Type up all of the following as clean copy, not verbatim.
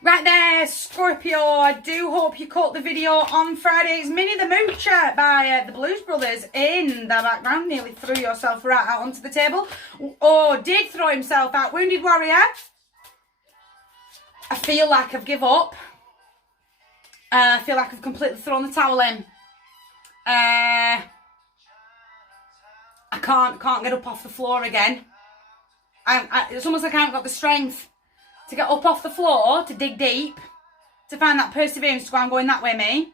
Right there, Scorpio, I do hope you caught the video on Friday. It's Minnie the Moocher by the Blues Brothers in the background. Nearly threw yourself right out onto the table. Or did throw himself out. Wounded Warrior. I feel like I've given up. I feel like I've completely thrown the towel in. I can't get up off the floor again. It's almost like I haven't got the strength to get up off the floor, to dig deep, to find that perseverance to go, I'm going that way, me.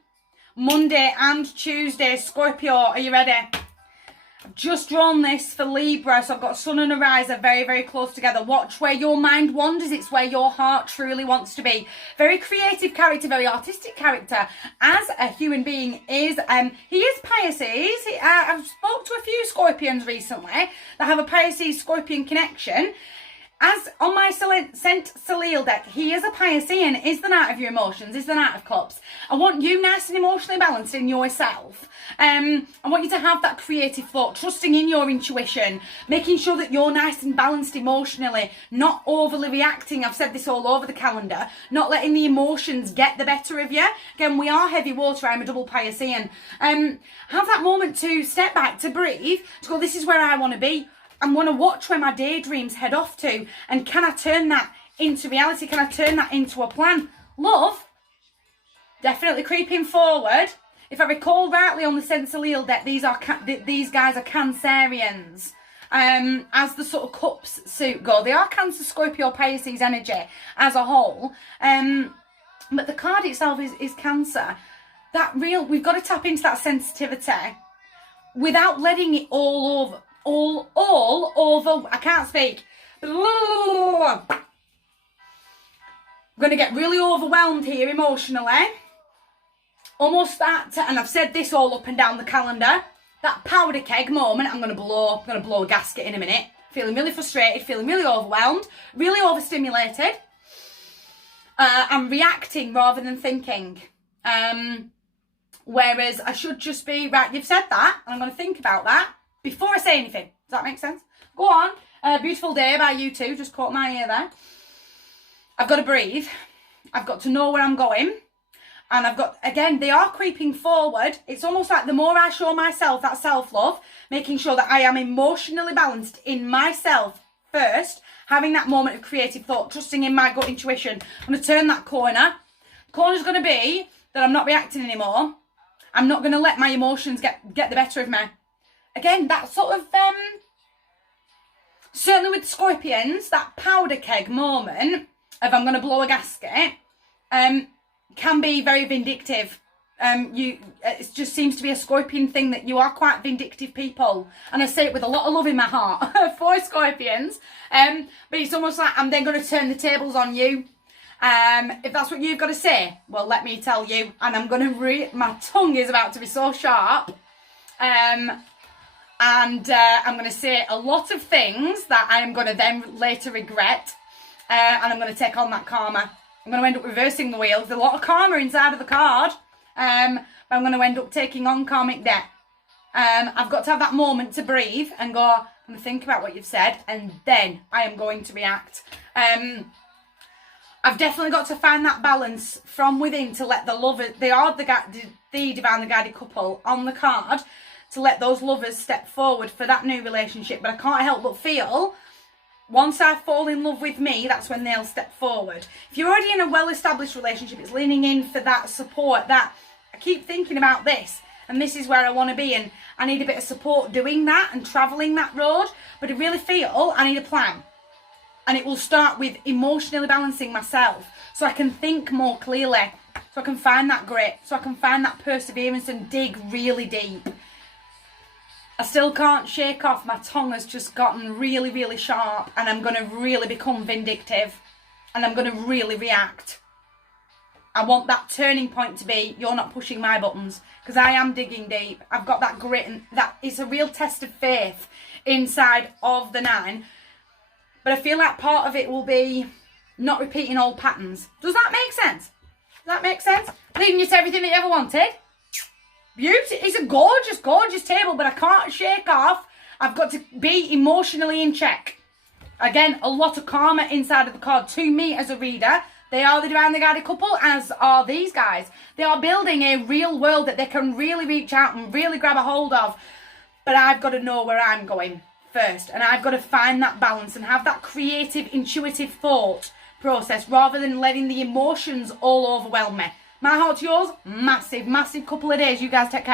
Monday and Tuesday, Scorpio, are you ready? I've just drawn this for Libra, so I've got Sun and a Riser very, very close together. Watch where your mind wanders, it's where your heart truly wants to be. Very creative character, very artistic character, as a human being is. He is Pisces. I've spoke to a few Scorpions recently that have a Pisces-Scorpion connection. As on my Sent Salil deck, he is a Piscean, is the Knight of your emotions, is the Knight of Cups. I want you nice and emotionally balanced in yourself. I want you to have that creative thought, trusting in your intuition, making sure that you're nice and balanced emotionally, not overly reacting. I've said this all over the calendar, not letting the emotions get the better of you. Again, we are heavy water, I'm a double Piscean. Have that moment to step back, to breathe, to go, this is where I want to be. I want to watch where my daydreams head off to, and can I turn that into reality? Can I turn that into a plan? Love, definitely creeping forward. If I recall rightly on the Sensorial deck, these guys are Cancerians. As the sort of cups suit go, they are Cancer, Scorpio, Pisces energy as a whole. But the card itself is Cancer. We've got to tap into that sensitivity without letting it all over. I can't speak. I'm going to get really overwhelmed here emotionally. Almost that, and I've said this all up and down the calendar, that powder keg moment, I'm going to blow a gasket in a minute. Feeling really frustrated, feeling really overwhelmed, really overstimulated. I'm reacting rather than thinking. Whereas I should just be, right, you've said that, and I'm going to think about that before I say anything. Does that make sense? Go on. Beautiful Day by U2. Just caught my ear there. I've got to breathe. I've got to know where I'm going. And I've got, again, they are creeping forward. It's almost like the more I show myself that self-love, making sure that I am emotionally balanced in myself first, having that moment of creative thought, trusting in my gut intuition. I'm going to turn that corner. The corner's going to be that I'm not reacting anymore. I'm not going to let my emotions get the better of me. Again, that sort of, certainly with Scorpions, that powder keg moment of I'm going to blow a gasket, can be very vindictive. It just seems to be a Scorpion thing that you are quite vindictive people. And I say it with a lot of love in my heart for Scorpions. But it's almost like I'm then going to turn the tables on you. If that's what you've got to say, well, let me tell you. And I'm going to my tongue is about to be so sharp. And I'm going to say a lot of things that I am going to then later regret. And I'm going to take on that karma. I'm going to end up reversing the wheels. There's a lot of karma inside of the card. But I'm going to end up taking on karmic debt. I've got to have that moment to breathe and go, I'm going to think about what you've said. And then I am going to react. I've definitely got to find that balance from within to let the lovers, they are the divinely guided couple on the card, to let those lovers step forward for that new relationship. But I can't help but feel, once I fall in love with me, that's when they'll step forward. If you're already in a well-established relationship, it's leaning in for that support, that I keep thinking about this, and this is where I want to be, and I need a bit of support doing that and travelling that road. But I really feel I need a plan. And it will start with emotionally balancing myself so I can think more clearly, so I can find that grit, so I can find that perseverance and dig really deep. I still can't shake off. My tongue has just gotten really, really sharp, and I'm going to really become vindictive, and I'm going to really react. I want that turning point to be, you're not pushing my buttons, because I am digging deep. I've got that grit, and that is a real test of faith inside of the 9. But I feel like part of it will be not repeating old patterns. Does that make sense? Does that make sense? Leading you to everything that you ever wanted. Beauty. It's a gorgeous, gorgeous table, but I can't shake off. I've got to be emotionally in check. Again, a lot of karma inside of the card. To me as a reader, They are the divinely guided couple, as are these guys. They are building a real world that they can really reach out and really grab a hold of. But I've got to know where I'm going first. And I've got to find that balance and have that creative, intuitive thought process rather than letting the emotions all overwhelm me. My heart to yours, massive, massive couple of days. You guys take care.